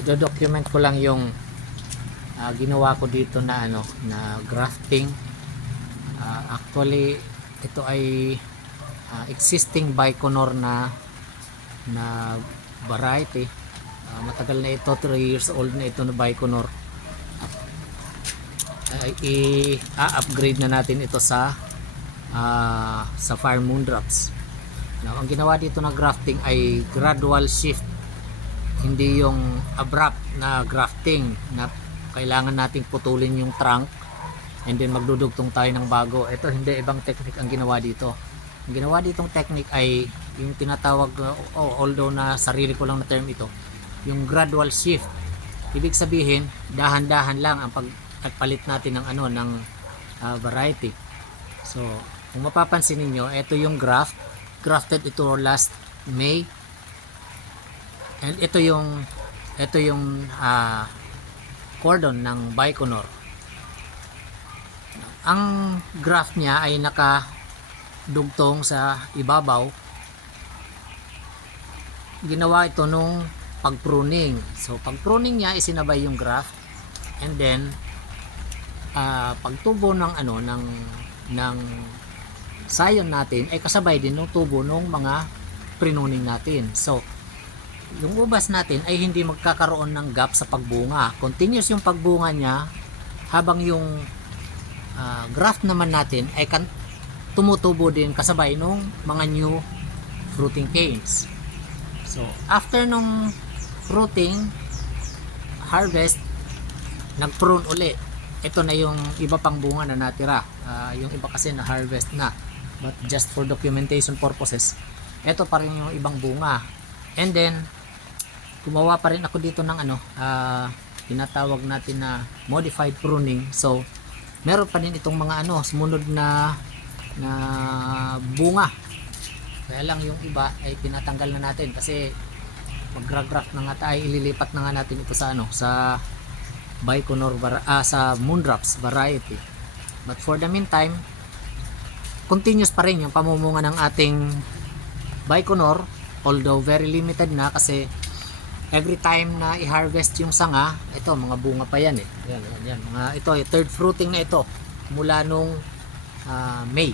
i-document ko lang yung ginawa ko dito na na grafting. Actually ito ay existing Baikonur na variety. Matagal na ito, 3 years old na ito na Baikonur. I-upgrade na natin ito sa Sapphire Moondrops. Now, ang ginawa dito na grafting ay gradual shift, hindi yung abrupt na grafting na kailangan nating putulin yung trunk and then magdudugtong tayo ng bago. Ito hindi, ibang technique ang ginawa dito. Ang ginawa ditong technique ay yung tinatawag, although na sarili ko lang na term ito, yung gradual shift. Ibig sabihin, dahan-dahan lang ang pagpalit natin ng ng variety. So, kung mapapansin niyo, ito yung grafted ito last May. And ito yung cordon ng Baikonur. Ang graft niya ay nakadugtong sa ibabaw. Ginawa ito nung pag-pruning. So pag-pruning niya isinabay yung graft, and then pagtubo ng ng sayon natin ay kasabay din ng tubo ng mga pruning natin. So yung ubas natin ay hindi magkakaroon ng gap sa pagbunga. Continuous yung pagbunga niya, habang yung graft naman natin ay tumutubo din kasabay nung mga new fruiting canes. So after nung fruiting harvest, nag-prune uli. Ito na yung iba pang bunga na natira. Yung iba kasi na harvest na, but just for documentation purposes, ito pa rin yung ibang bunga. And then gumawa pa rin ako dito ng tinatawag natin na modified pruning. So meron pa din itong mga sumunod na bunga. Kaya lang yung iba ay tinatanggal na natin kasi mag-graft na nga tayo, ililipat na nga natin ito sa sa Baikonur sa Moondrops variety. But for the meantime, continuous pa rin yung pamumunga ng ating Baikonur, although very limited na kasi every time na i-harvest yung sanga, ito mga bunga pa yan yan. Ito third fruiting na ito mula nung May.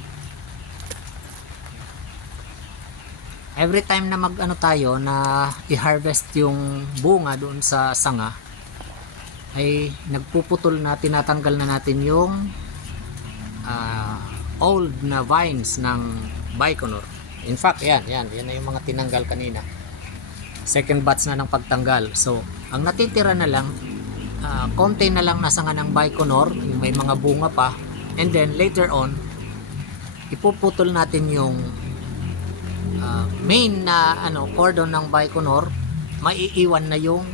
Every time na tayo na i-harvest yung bunga doon sa sanga, ay nagpuputol na, tinatanggal na natin yung old na vines ng Baikonur. In fact, yan na yung mga tinanggal kanina. Second batch na ng pagtanggal. So ang natitira na lang, konti na lang na sanga ng Baikonur, yung may mga bunga pa, and then later on ipuputol natin yung main na cordon ng Baikonur, maiiwan na yung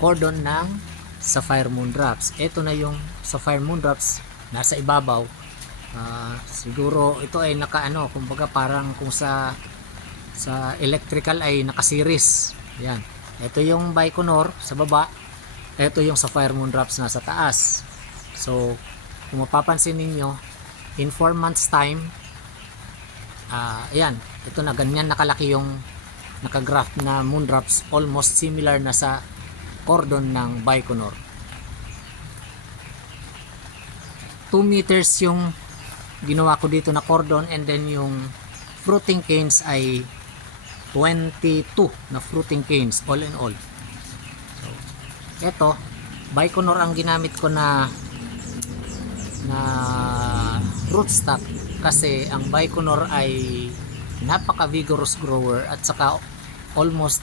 cordon ng Sapphire Moondrops. Ito na yung Sapphire Moondrops nasa ibabaw. Siguro ito ay kumbaga parang kung sa electrical ay naka-series. Yan. Ito yung Baikonur sa baba. Ito yung Sapphire Moondrops nasa taas. So kung mapapansin ninyo, in 4 months time, ayan, ito na, ganyan nakalaki yung nakagraft na Moondrops, almost similar na sa cordon ng Baikonur. 2 meters yung ginawa ko dito na cordon, and then yung fruiting canes ay 22 na fruiting canes all in all. So ito, Baikonur ang ginamit ko na rootstock kasi ang Baikonur ay napaka vigorous grower at saka almost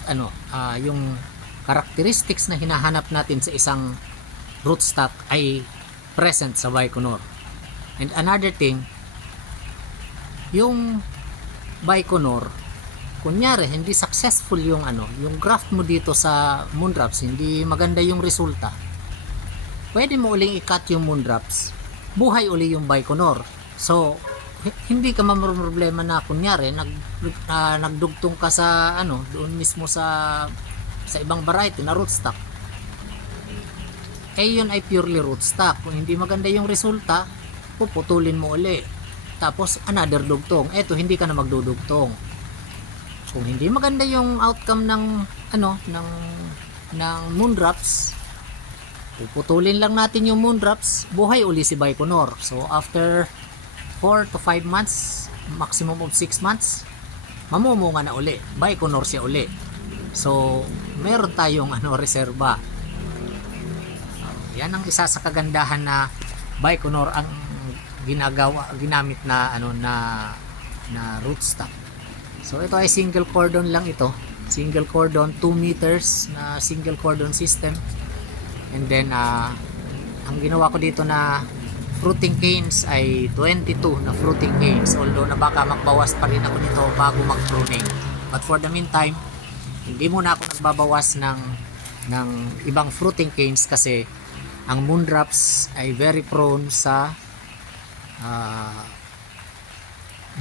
yung characteristics na hinahanap natin sa isang rootstock ay present sa Baikonur. And another thing, yung Baikonur, kunyari hindi successful yung yung graft mo dito sa Moondrops, hindi maganda yung resulta, pwede mo uling i-cut yung Moondrops, buhay uli yung Baikonur. So hindi ka problema na kunyari nagdugtong ka sa doon mismo sa ibang variety na rootstock, yun ay purely rootstock. Kung hindi maganda yung resulta, puputulin mo uli, tapos another dugtong. Eto hindi ka na magdudugtong. Kung hindi maganda yung outcome ng ng moondrops, puputulin lang natin yung moondrops, buhay uli si Baikonur. So after 4 to 5 months, maximum of 6 months, mamumunga na uli, Baikonur siya uli. So meron tayong reserba. Yan ang isa sa kagandahan na Baikonur ang ginamit na na rootstock. So ito ay single cordon lang ito. Single cordon, 2 meters na single cordon system. And then ang ginawa ko dito na fruiting canes ay 22 na fruiting canes, although na baka magbawas pa rin ako nito bago mag-pruning. But for the meantime, hindi muna ako nagbabawas ng ibang fruiting canes kasi ang moondrops ay very prone sa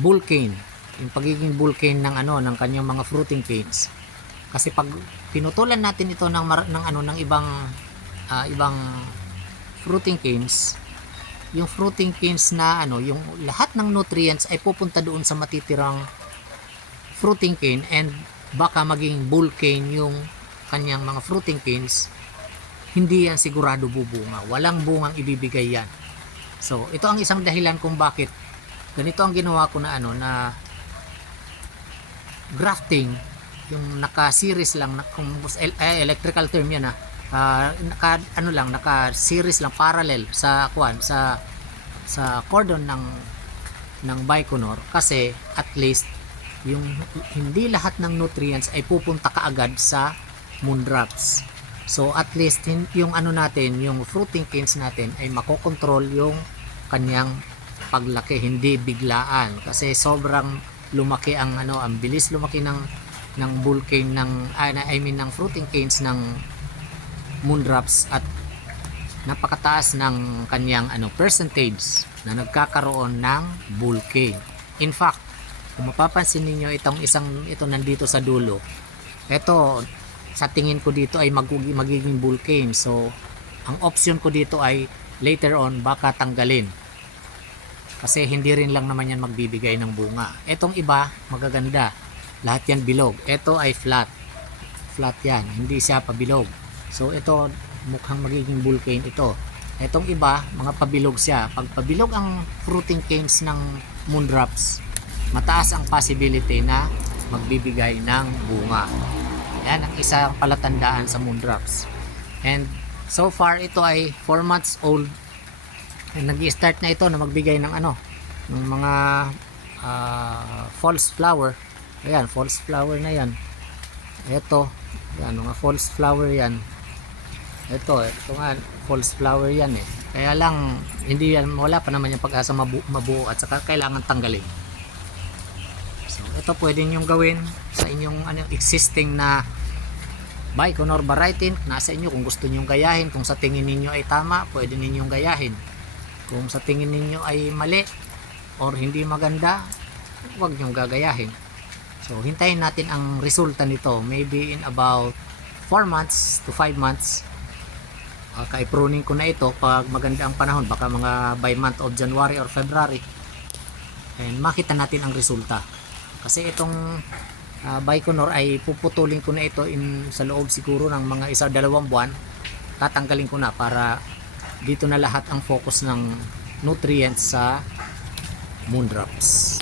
bull cane, yung pagiging bull cane ng kanyang mga fruiting canes. Kasi pag pinutulan natin ito ng ibang fruiting canes, yung fruiting canes na yung lahat ng nutrients ay pupunta doon sa matitirang fruiting cane, and baka maging bull cane yung kanyang mga fruiting canes, hindi yan sigurado bubunga, walang bungang ibibigay yan. So ito ang isang dahilan kung bakit ganito ang ginawa ko na na grafting, yung naka-series lang kung electrical term yan naka-series lang, parallel sa cordon ng Baikonur, kasi at least yung hindi lahat ng nutrients ay pupunta kaagad sa moondrops. So at least yung yung fruiting canes natin ay makokontrol yung kanyang paglaki, hindi biglaan, kasi sobrang lumaki ang bilis lumaki ng bull cane ng fruiting canes ng moondrops, at napakataas ng kanyang percentage na nagkakaroon ng bull cane. In fact, kung mapapansin niyo ito nandito sa dulo, ito sa tingin ko dito ay magiging bull cane. So ang option ko dito ay later on baka tanggalin, kasi hindi rin lang naman yan magbibigay ng bunga. Etong iba magaganda, lahat yan bilog. Ito ay flat yan, hindi siya pabilog. So ito mukhang magiging bull cane ito. Etong iba mga pabilog siya. Pag pabilog ang fruiting canes ng moondrops, mataas ang possibility na magbibigay ng bunga. Yan ang isang palatandaan sa moondrops. And so far ito ay 4 months old. Nag-i-start na ito na magbigay ng ng mga false flower. Ayan, false flower na yan. Ito, yan, mga false flower yan. Ito nga, false flower yan eh. Kaya lang, wala pa naman yung pag-asa mabuo, at saka kailangan tanggalin. So, ito pwede nyong gawin sa inyong existing na Baikonur variety. Nasa inyo kung gusto nyong gayahin. Kung sa tingin ninyo ay tama, pwede ninyong gayahin. Kung sa tingin ninyo ay mali or hindi maganda, huwag nyong gagayahin. So hintayin natin ang resulta nito, maybe in about 4 months to 5 months. Kai-pruning ko na ito pag maganda ang panahon, baka mga by month of January or February, and makita natin ang resulta. Kasi itong Baikonur ay puputulin ko na ito sa loob siguro ng mga 1-2 buwan. Tatanggalin ko na para dito na lahat ang focus ng nutrients sa moondrops.